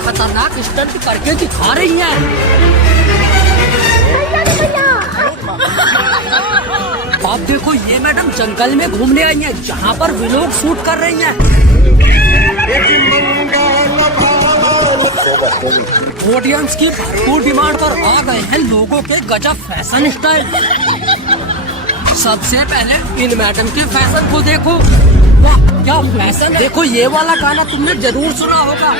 खतरनाक स्टंट करके दिखा रही हैं। आप देखो ये मैडम जंगल में घूमने आई हैं, जहाँ पर व्लॉग शूट कर रही हैं। ऑडियंस की भरपूर डिमांड पर आ गए हैं लोगों के गजब फैशन स्टाइल। सबसे पहले इन मैडम के फैशन को देखो, वाह क्या फैशन है। देखो ये वाला गाना तुमने जरूर सुना होगा।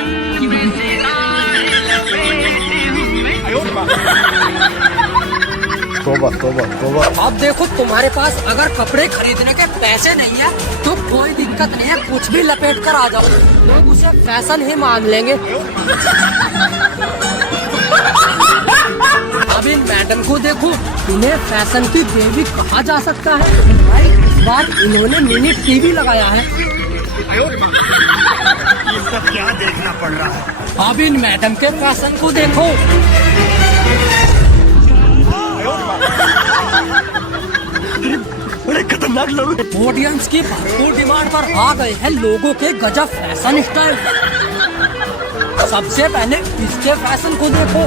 तोबा तोबा तोबा। अब देखो तुम्हारे पास अगर कपड़े खरीदने के पैसे नहीं है तो कोई दिक्कत नहीं है, कुछ भी लपेट कर आ जाओ, लोग उसे फैशन ही मान लेंगे। अब इन मैडम को देखो, इन्हें फैशन की देवी कहा जा सकता है। भाई इस बार इन्होंने मिनी टीवी लगाया है। इसका क्या देखना पड़ रहा है। अब इन मैडम के फैशन को देखो, बड़े खतरनाक लोग। ऑडियंस की भरपूर डिमांड पर आ गए हैं लोगों के गजब फैशन स्टाइल। सबसे पहले इसके फैशन को देखो,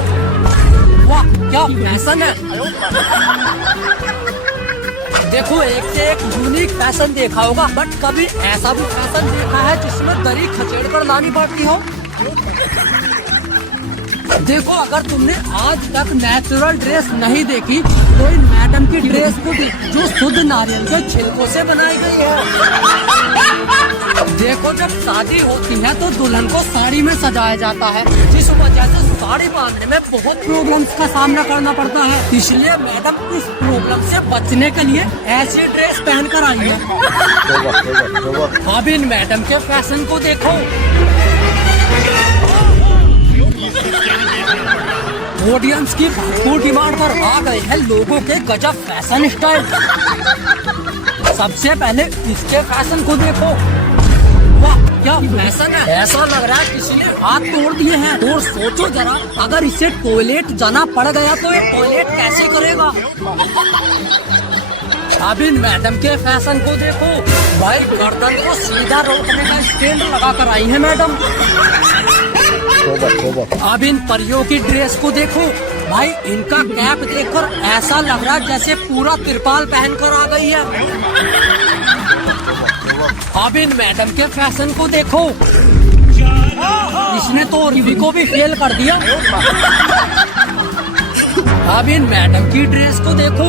वाह क्या फैशन है। देखो एक से एक यूनिक फैशन देखा होगा, बट कभी ऐसा भी फैशन देखा है जिसमें दरी खचेड़ कर लानी पड़ती हो। देखो अगर तुमने आज तक नेचुरल ड्रेस नहीं देखी तो इन मैडम की ड्रेस को जो शुद्ध नारियल के छिलकों से बनाई गई है। देखो जब शादी होती है तो दुल्हन को साड़ी में सजाया जाता है, जिस वजह से साड़ी बांधने में बहुत प्रॉब्लम्स का सामना करना पड़ता है। इसलिए मैडम इस प्रॉब्लम से बचने के लिए ऐसी ड्रेस पहन कर आई है। तोबा तोबा तोबा। अब इन मैडम के फैशन को देखो, ऑडियंस की भरपूर डिमांड पर आ गए हैं लोगों के गजब फैशन स्टाइल। सबसे पहले इसके फैशन को देखो, वाह क्या फैशन है। ऐसा लग रहा है किसी ने हाथ तोड़ दिए हैं। और सोचो जरा, अगर इसे टॉयलेट जाना पड़ गया तो ये टॉयलेट कैसे करेगा। अब इन मैडम के फैशन को देखो, भाई गर्दन को सीधा रोकने का स्टैंड लगा कर आई है मैडम। तोबा तोबा। अब इन परियों की ड्रेस को देखो, भाई इनका कैप देखकर ऐसा लग रहा है जैसे पूरा तिरपाल पहनकर आ गई है। अब इन मैडम के फैशन को देखो, इसने तो रिवी को भी फेल कर दिया। अब इन मैडम की ड्रेस को देखो,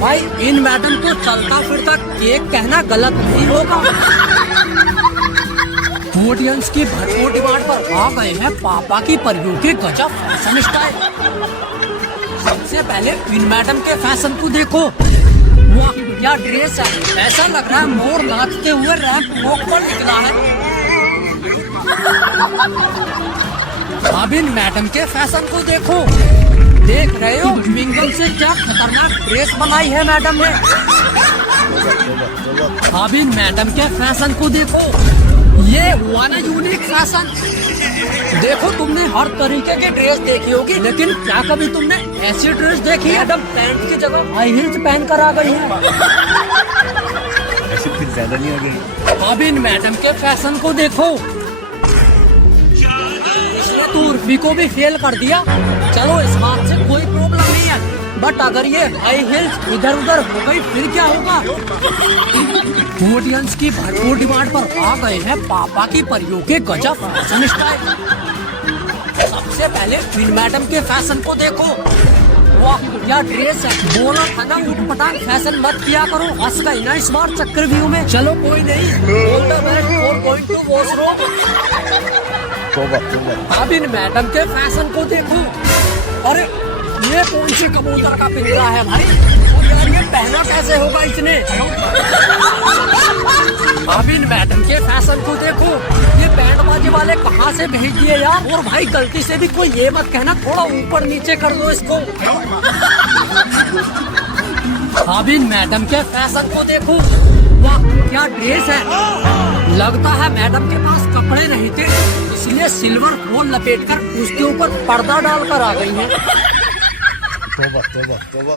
भाई इन मैडम को चलता फिरता केक कहना गलत नहीं होगा। ऑडियंस की भरपूर डिमांड पर आ गए हैं पापा की परियों के गजब फैशन स्टाइल। सबसे पहले इन मैडम के फैशन को देखो, वाह क्या ड्रेस है। ऐसा लग रहा है मोर नाचते हुए रैंप वॉक पर निकला है। अब इन मैडम के फैशन को देखो, देख रहे हो विंगल से क्या खतरनाक ड्रेस बनाई है मैडम ने। अब इन मैडम के फैशन को देखो, ये हुआ ना यूनिक फैशन। देखो तुमने हर तरीके की ड्रेस देखी होगी, लेकिन क्या कभी तुमने ऐसी ड्रेस देखी है मैडम पैंट की जगह हाई हील्स पहन कर आ गई है। ऐसे फिर ज्यादा नहीं हो गई। अब इन मैडम के फैशन को देखो, इसने तो उर्फी को भी फेल कर दिया। चलो इस बात से कोई प्रॉब्लम नहीं है, बट अगर ये हाई हील्स इधर उधर हो गई फिर क्या होगा। ऑडियंस की भरपूर डिमांड पर आ गए हैं पापा की परियों के गजब फैशन स्टाइल। सबसे पहले इन मैडम के फैशन को देखो, वाह क्या ड्रेस है। बोला था ना उठपटांग फैशन मत किया करो, हंस गई ना इस बार चक्रव्यूह में। चलो कोई नहीं, all the best for going to washroom. तोबा तोबा। अब इन मैडम के फैशन को देखो, अरे ये कौन से कबूतर का पिंजरा है भाई, और यार ये पहना कैसे होगा इसने। अब इन मैडम के फैशन को देखो, ये बैंडबाजी वाले कहाँ से भेज दिए यार। और भाई गलती से भी कोई ये मत कहना थोड़ा ऊपर नीचे कर दो इसको। अब इन मैडम के फैशन को देखो, वाह क्या ड्रेस है। लगता है मैडम के पास कपड़े नहीं थे, इसलिए सिल्वर फोन लपेटकर उसके ऊपर पर्दा डालकर आ गई है। तोबा तोबा तोबा।